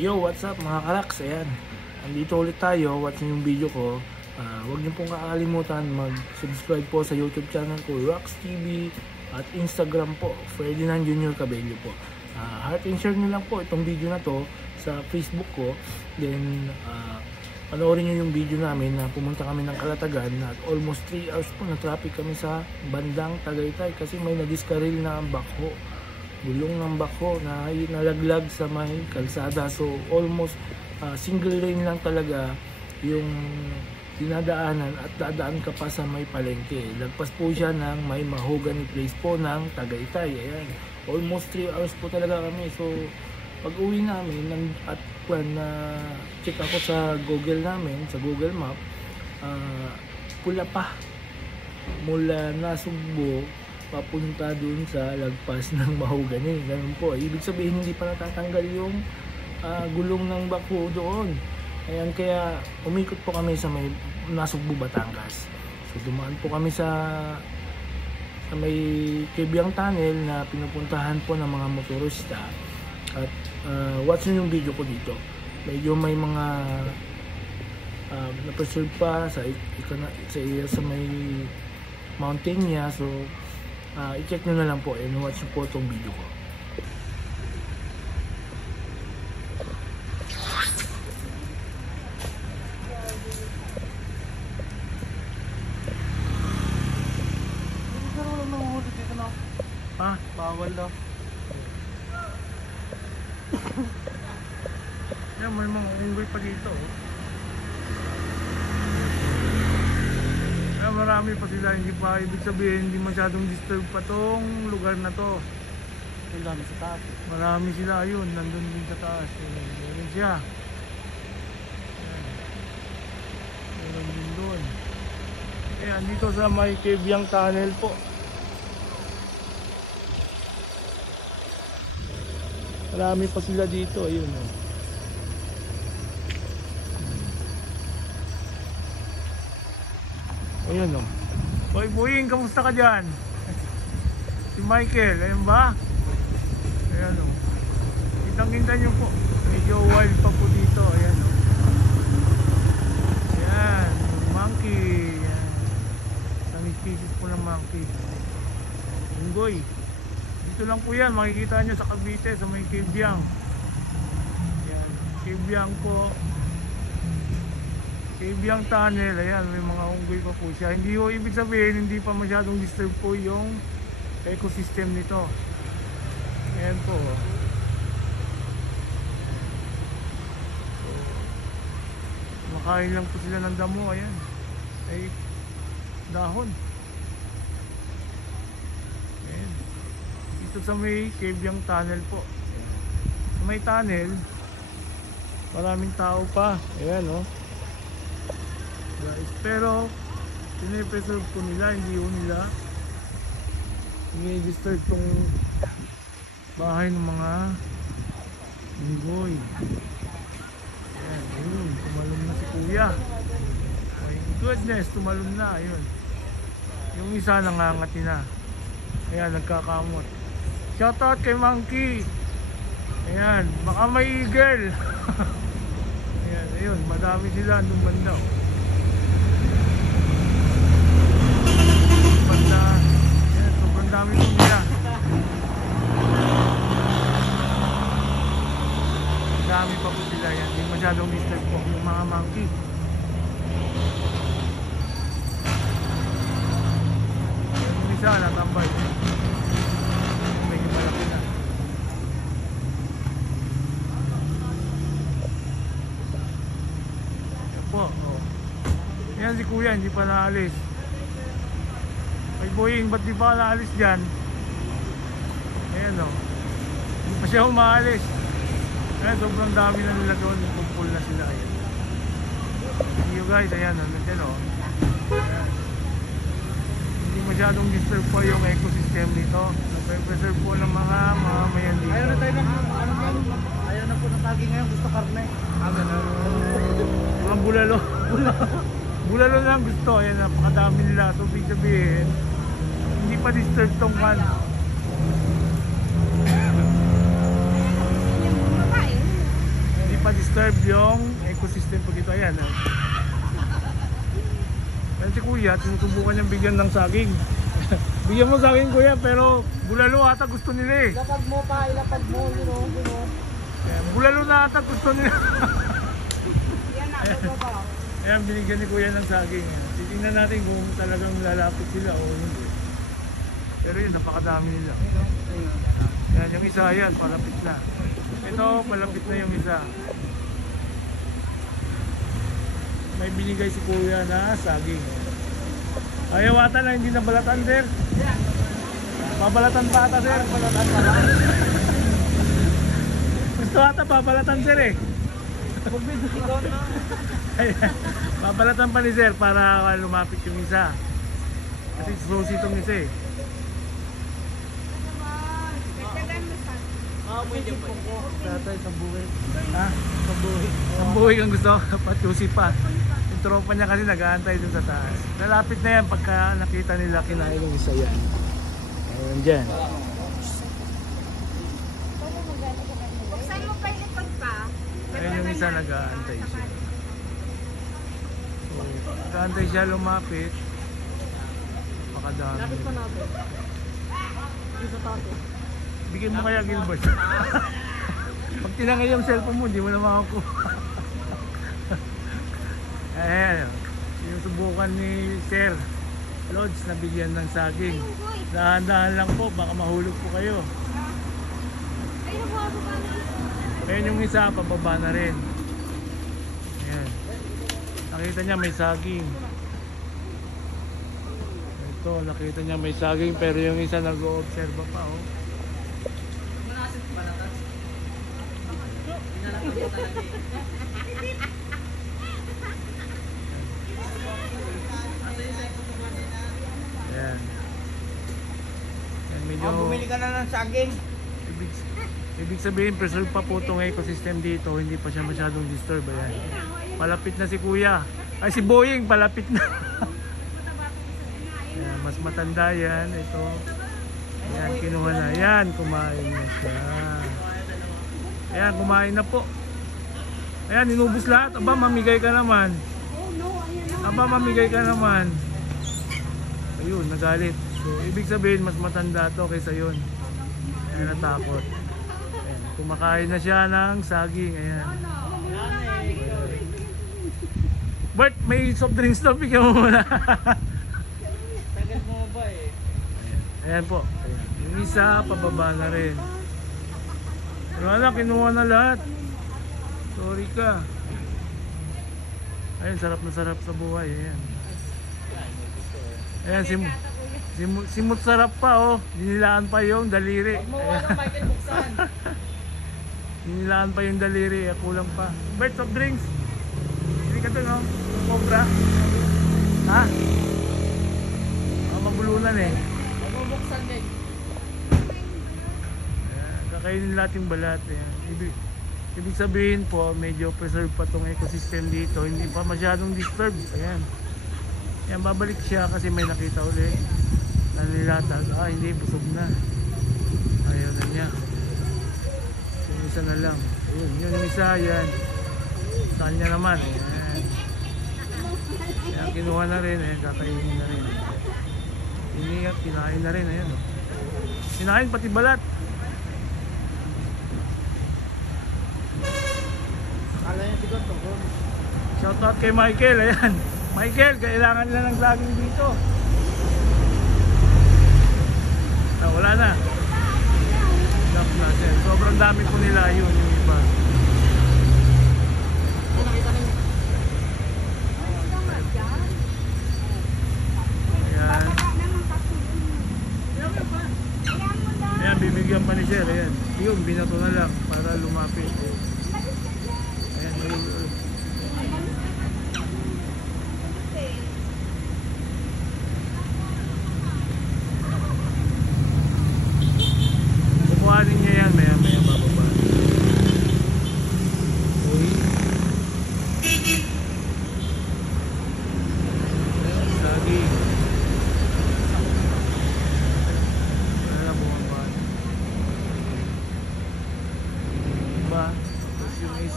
Yo, what's up mga karaks? Ayan, andito ulit tayo. Watch yung video ko. Huwag niyo pong kakalimutan mag-subscribe po sa YouTube channel ko, Rocks TV, at Instagram po, Ferdinand Junior Cabello po. Heart and share nyo lang po itong video na to sa Facebook ko. Then, panoorin nyo yung video namin na pumunta kami ng Calatagan at almost 3 hours po na traffic kami sa bandang Tagaytay kasi may nadiskaril na backhoe. Gulong ng backhoe na nalaglag sa may kalsada. So almost single lane lang talaga yung dinadaanan at dadaan ka pa sa may palengke. Lagpas po siya ng may mahogany place po ng Tagaytay. Ayan. Almost 3 hours po talaga kami. So pag uwi namin at when check ako sa Google namin, sa Google Map, pula pa mula Nasugbo papunta dun sa lagpas ng mahogany. Ganun po. Ibig sabihin hindi pa natatanggal yung gulong ng backhoe doon. Ayan, kaya umikot po kami sa may Nasugbo, Batangas. So dumaan po kami sa may Kebyang Tunnel na pinupuntahan po ng mga motorista. At watch nyo yung video ko dito. Medyo may mga na-preserve pa sa may mountain niya. So i-check nyo na lang po and watch po itong video ko. Ha? Bawal daw. Yan, may mga unggoy pa dito. Marami pa sila, hindi pa ibig sabihin hindi masyadong disturb pa tong lugar na to. Ang dami sa taas. Marami sila, ayun, nandun din sa taas. Meron siya. Meron din doon. Ayan, dito sa may Kebyang Tunnel po. Marami pa sila dito, ayun. Ayun o. Boy Boying, kamusta ka dyan? Si Michael, ayun ba? Ayan o. Kitang-kita nyo po. Medyo wild pa po dito. Ayan o. Ayan. Monkey. Ayan. Isang species po ng monkey. Unggoy. Dito lang po yan. Makikita nyo sa Cavite, sa may Kebyang. Ayan. Kebyang po. Kebyang Tunnel, ayan, may mga unggoy pa po siya. Hindi ho ibig sabihin, hindi pa masyadong disturb po yung ecosystem nito. Ayan po. So, makain lang po sila ng damo, ayan. Ay, dahon. Ayan. Dito sa may Kebyang Tunnel po. Sa may tunnel, maraming tao pa. Ayan, oh. Guys, pero pinipreserve ko nila, hindi ko nila i-disturb tong bahay ng mga unggoy. Ayan, ayun, tumalon na si kuya. My goodness, tumalon na, ayun. Yung isa nangangati na. Ayan, nagkakamot. Shoutout kay Monkey. Ayan, baka may eagle. Ayan, ayun, madami sila nung banda. Ayan, sobrang dami po nila. Dami pa po sila yan. Hindi masyadong disturb po yung mga monkey. Yung isa natambay. Medyo malaki na. Yan po, oh. Yan si kuya, hindi pa naalis. May Boying, ba't di pa naalis dyan? Ayan o. Hindi pa siya umaalis. Ayan, sobrang dami na nila doon. Kumpul na sila. Ayan. See you guys, ayan o. Nandiyan o. Ayan. Hindi masyadong disturb po yung ecosystem dito. Nag-preserve po ng mga mamamayan dito. Ayaw na tayo ng ayaw na po ng tagi ngayon. Gusto karne. Mga bulalo. Bulalo lang gusto. Ayan, napakadami nila. So, big sabihin, hindi pa disturb tong kan. ma-disturb yung ecosystem pag ito. Ayan. Yan si kuya, tinutubukan niyang bigyan ng saging. Bigyan mo saging kuya, pero bulalo ata gusto nila eh. Ilapag mo pa, ilapag mo, you know. Ayan, bulalo na ata gusto nila. Yan na, baba. Ayan, binigyan ni kuya ng saging. Titingnan natin kung talagang lalapit sila o hindi. Pero yun, napakadami nila. Ayan, yung isa yan, palapit na. Ito, palapit na yung isa. May binigay si kuya na saging. Ayaw ata na hindi nabalatan, sir. Babalatan pa ata, sir. Babalatan pa lang. Gusto ata babalatan, sir eh. Ayan, babalatan pa ni sir para lumapit yung isa. Kasi susi itong isa eh. Pwede po ko. Tatay, sambuhay. Ha? Sambuhay. Sambuhay kang gusto. Patusi pa. Yung tropa niya kasi nag-aantay dun sa taas. Nalapit na yan pagka nakita nila kinain yung isa yan. Ayun dyan. Buksan mo pa yung ipag pa. Ayun yung isa nag-aantay siya. So, nag-aantay siya lumapit. Pakadami. Lapit pa natin. Isa tato. Bigyan mo kaya Gilbert. Pag tinangay yung cellphone mo, hindi mo na makakuha. Ayan, yung subukan ni Sir Lods na bigyan ng saging. Dahan-dahan lang po, baka mahulog po kayo. Ayun po, baba na. Ayan yung isa, pababa na rin. Ayan. Nakita niya may saging. Ito, nakita niya may saging pero yung isa nag-o-observe pa oh. Ayan. Ayan, medyo Bumili ka na ng saging. ibig sabihin preserve pa po itong ecosystem dito, hindi pa siya masyadong disturb. Ayan. Palapit na si kuya. Ay si Boying palapit na. Ayan, mas matanda yan. Ito. Ayan, kinuha na. Ayan, kumain na siya. Ayan, kumain na po. Ayan, inubos lahat. Aba, mamigay ka naman. Aba, mamigay ka naman. Ayun, nagalit. So, ibig sabihin, mas matanda to kaysa yun. Ayan, natakot. Ayan, kumakain na siya ng saging. Ayan. Bert, may soft drinks daw. Bigyan mo muna. Tagal mo ba eh? Ayan po. Ayan. Yung isa, pababa na rin. Wala, kinuha na lahat. Sorry ka. Ayun, sarap na sarap sa buhay. Ayan. Ayan, simut sarap pa oh. Dinilaan pa yung daliri. Huwag mo wala, Michael, buksan. Dinilaan pa yung daliri. Kulang pa. Bert, soft drinks. Hindi ka dun oh. Cobra. Ha? Mabulunan eh. Huwag mo buksan din. Ayan, kakainin lahat yung balat. Ayan. Ibig sabihin po, medyo preserve pa tong ecosystem dito. Hindi pa masyadong disturbed. Ayan. Ayan, babalik siya kasi may nakita ulit. Nanilatag. Ah, hindi. Busog na. Ayaw na niya. Yung isa na lang. Ayun, yun yung isa. Ayan. Saan niya naman. Ayan. Ayan, kinuha na rin. Ayan, kakainin na rin. Iniyak, kinain na rin. Ayan. Oh. Kinain pati balat. Kala niya siguro ito. Shoutout kay Michael, ayan. Michael, kailangan nila ng vlogging dito. Ah, wala na. Enough na, sir. Sobrang dami po nila yun yung iba. Ayan. Ayan, bibigyan pa ni sir, ayan. Yun, binato na lang para lumapit. Ayan, ayun. Kukuhanin niya yan, maya bababa. Uy. Lagi. Wala na bumaba. Diba? Tapos yung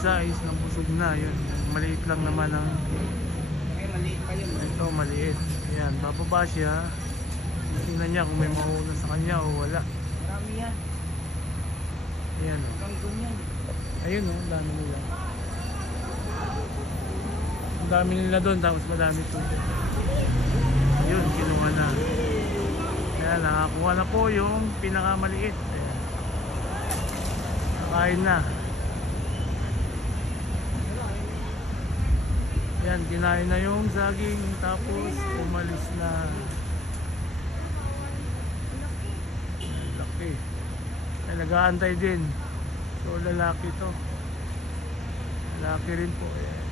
isa is nabusog na. Yun, maliit lang naman ang Ay, maliit pa yun. ito, maliit. Ayan, bababa siya. Tingnan niya kung may mauna sa kanya o wala. Marami yan. Ayan o. Hanggang doon yan. Ayun o, ang dami nila. Ang dami nila doon, tapos madami tubig. Ayun, kinuha na. Ayan, nakakuha na po yung pinakamaliit. Ayan. Nakain na. Ayan, kinain na yung saging, tapos umalis na. Ayan, laki. Ayan, nag-aantay din. So, lalaki to. Lalaki rin po. Ayan.